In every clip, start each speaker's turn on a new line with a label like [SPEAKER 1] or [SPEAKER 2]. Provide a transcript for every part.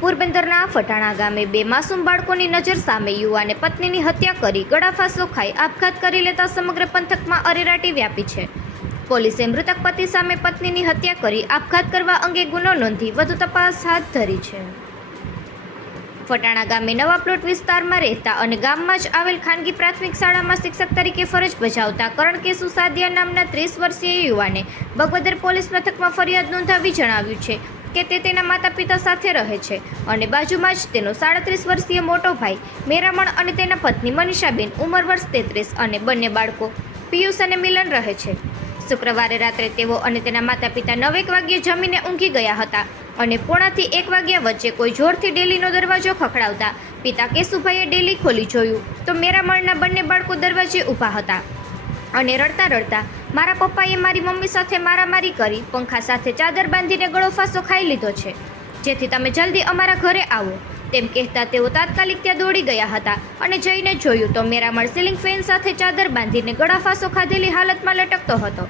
[SPEAKER 1] પોરબંદરના ફટાણા ગામે બે માસૂમ બાળકોની નજર સામે યુવાને પત્નીની હત્યા કરી ગળાફાંસો ખાઈ આપઘાત કરી લેતા સમગ્ર પંથકમાં અરેરાટી વ્યાપી છે. પોલીસે મૃતક પતિ સામે પત્નીની હત્યા કરી આપઘાત કરવા અંગે ગુનો નોંધી વધુ તપાસ હાથ ધરી છે. ફટાણા ગામે નવા પ્લોટ વિસ્તારમાં રહેતા અને ગામમાં જ આવેલ ખાનગી પ્રાથમિક શાળામાં શિક્ષક તરીકે ફરજ બજાવતા કરણ કે સુસાદિયા નામના ત્રીસ વર્ષીય યુવાને બગવદર પોલીસ મથકમાં ફરિયાદ નોંધાવી જણાવ્યું છે. કે તે તેના માતા પિતા સાથે રહે છે. અને બાજુમાં જ તેનો સાડત્રીસ વર્ષીય મોટો ભાઈ, મેરામણ અને તેના પત્ની મનીષાબેન ઉંમર વર્ષ તેત્રીસ અને બંને બાળકો, પિયુષ અને મિલન રહે છે. શુક્રવારે રાત્રે તેઓ અને તેના માતા પિતા નવેક વાગ્યે જમીને ઊંઘી ગયા હતા અને પોણાથી એક વાગ્યા વચ્ચે કોઈ જોરથી ડેલીનો દરવાજો ખખડાવતા પિતા કેશુભાઈએ ડેલી ખોલી જોયું. તો મેરામણના બંને બાળકો દરવાજે ઊભા હતા. અને રડતા રડતા મારા પપ્પાએ મારી મમ્મી સાથે મારામારી કરી, પંખા સાથે ચાદર બાંધીને ગળો ફાંસો ખાઈ લીધો છે. જેથી તમે જલ્દી અમારા ઘરે આવો. તેમ કહેતા તેઓ તાત્કાલિક ત્યાં દોડી ગયા હતા અને જઈને જોયું તો મેરામણ સીલિંગ ફેન સાથે ચાદર બાંધીને ગળા ફાંસો ખાધેલી હાલતમાં લટકતો હતો.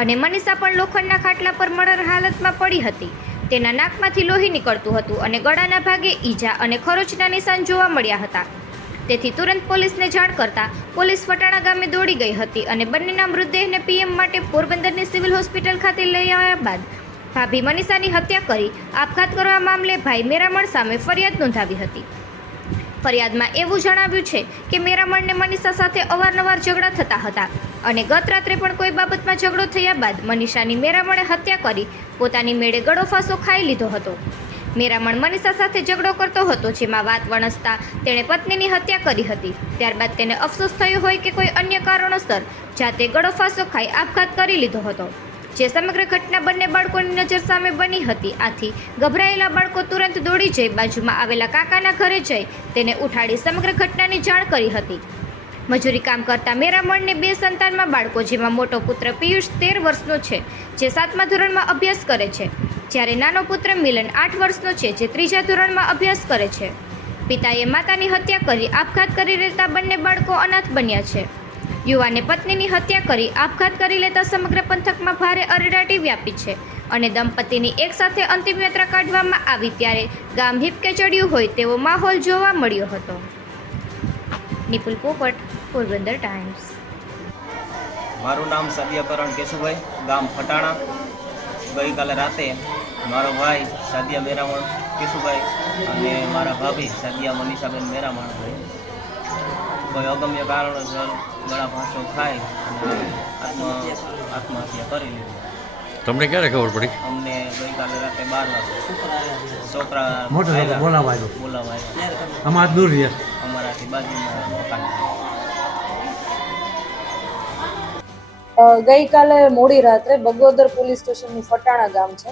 [SPEAKER 1] અને મનીષા પણ લોખંડના ખાટલા પર મળર હાલતમાં પડી હતી. તેના નાકમાંથી લોહી નીકળતું હતું અને ગળાના ભાગે ઈજા અને ખરોચના નિશાન જોવા મળ્યા હતા. તેથી તુરંત પોલીસને જાણ કરતા પોલીસ ફટાણા ગામે દોડી ગઈ હતી અને બંનેના મૃતદેહને પીએમ માટે પોરબંદરની સિવિલ હોસ્પિટલ ખાતે લઈ આવ્યા બાદ ભાભી મનીષાની હત્યા કરી આપઘાત કરવા મામલે ભાઈ મેરામણ સામે ફરિયાદ નોંધાવી હતી. ફરિયાદમાં એવું જણાવ્યું છે કે મેરામણને મનીષા સાથે અવારનવાર ઝઘડા થતા હતા અને ગત રાત્રે પણ કોઈ બાબતમાં ઝઘડો થયા બાદ મનીષાની મેરામણે હત્યા કરી પોતાની મેળે ગળો ફાંસો ખાઈ લીધો હતો. મેરામણ મનીષા સાથે ઝઘડો કરતો હતો, જેમાં વાત વણસતા તેણે પત્નીની હત્યા કરી હતી. ત્યારબાદ તેને અફસોસ થયો હોય કે કોઈ અન્ય કારણોસર જાતે ગળો ફાંસો ખાઈ આપઘાત કરી લીધો હતો. જે સમગ્ર ઘટના બંને બાળકોની નજર સામે બની હતી. આથી ગભરાયેલા બાળકો તુરંત દોડી જઈ બાજુમાં આવેલા કાકાના ઘરે જઈ તેને ઉઠાડી સમગ્ર ઘટનાની જાણ કરી હતી. મજૂરી કામ કરતા મેરામણને બે સંતાનમાં બાળકો, જેમાં મોટો પુત્ર પિયુષ તેર વર્ષનો છે, જે સાતમા ધોરણમાં અભ્યાસ કરે છે. જ્યારે નાનો પુત્ર મિલન આઠ વર્ષનો છે જે ત્રીજા ધોરણમાં અભ્યાસ કરે છે. પિતાએ માતાની હત્યા કરી આપઘાત કરી લેતા બંને બાળકો અનાથ બન્યા છે. યુવાને પત્નીની હત્યા કરી આપઘાત કરી લેતા સમગ્ર પંથકમાં ભારે અરેરાટી વ્યાપી છે અને દંપતીની એકસાથે અંતિમ યાત્રા કાઢવામાં આવી ત્યારે ગામ હિપકે ચડ્યું હોય તેવો માહોલ જોવા મળ્યો હતો. નિપુલ પોપટ, પોરબંદર ટાઈમ્સ.
[SPEAKER 2] મારું નામ સાદિયાકરણ કેશુભાઈ, ગામ ફટાણા. ગઈકાલે રાતે મારો ભાઈ સાદિયા મેરામણ કેશુભાઈ અને મારા ભાભી સાદિયા મનીષાબેન મેરામણ કોઈ અગમ્ય કારણોસર ગળા ભાષો ખાઈ અને આત્મા આત્મહત્યા કરી લીધી.
[SPEAKER 3] તમને ક્યારે ખબર પડી?
[SPEAKER 2] અમને ગઈકાલે રાતે બાર વાગે છોકરા
[SPEAKER 4] મોટો
[SPEAKER 2] બોલાવાયો બોલાવાયો
[SPEAKER 4] અમારા દૂર રહ્યા.
[SPEAKER 2] અમારાથી બાજુમાં મકાન
[SPEAKER 5] ગઈકાલે મોડી રાત્રે બગોદર પોલીસ સ્ટેશનનું ફટાણા ગામ છે.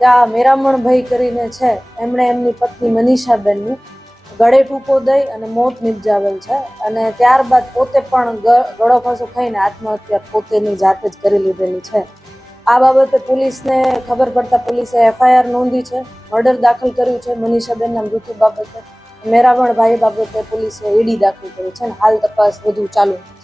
[SPEAKER 5] ત્યાં મેરામણભાઈ કરીને છે, એમણે એમની પત્ની મનીષાબેનનું ગળે ટૂંકો દઈ અને મોત નિપજાવેલ છે અને ત્યારબાદ પોતે પણ ગળો ફાંસો ખાઈને આત્મહત્યા પોતેની જાતે જ કરી લીધેલી છે. આ બાબતે પોલીસને ખબર પડતા પોલીસે એફઆઈઆર નોંધી છે, મર્ડર દાખલ કર્યું છે મનીષાબેનના મૃત્યુ બાબતે. મેરામણભાઈ બાબતે પોલીસે ઈડી દાખલ કરી છે અને હાલ તપાસ વધુ ચાલુ છે.